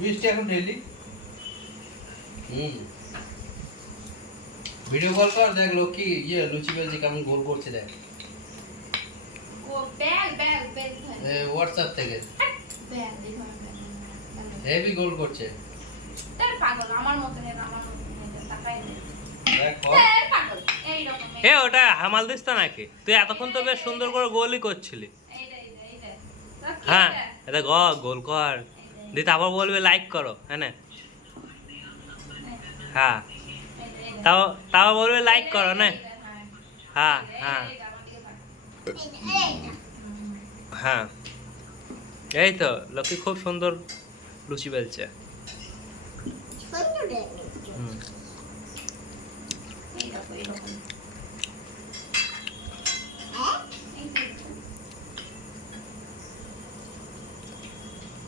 মিষ্টি এখন ঢেলি হুম। Video call কর দেখ লক্ষ্মী ইয়ে লুচি বেলছি কেমন গোল করছে দেখ। হোয়াটসঅ্যাপ থেকে। হেভি গোল করছে। পাগল আমার এই রকম এ ওটা হামাল দিস তো নাকি? তুই এতক্ষণ তো বেশ সুন্দর করে গোলই করছিলি। হ্যাঁ এটা? এটা গ গোল কর। দিয়ে তারপর বলবে লাইক করো হ্যাঁ না হ্যাঁ। তাও তাও বলবে লাইক করো না হ্যাঁ হ্যাঁ। হ্যাঁ এই তো লক্ষ্মী খুব সুন্দর লুচি বেলছে হুম। এই দেখো, এই রকম। এই তো, এই তো। না না খাব না কেউ খাব না কেউ খাব না হুম এবার ব-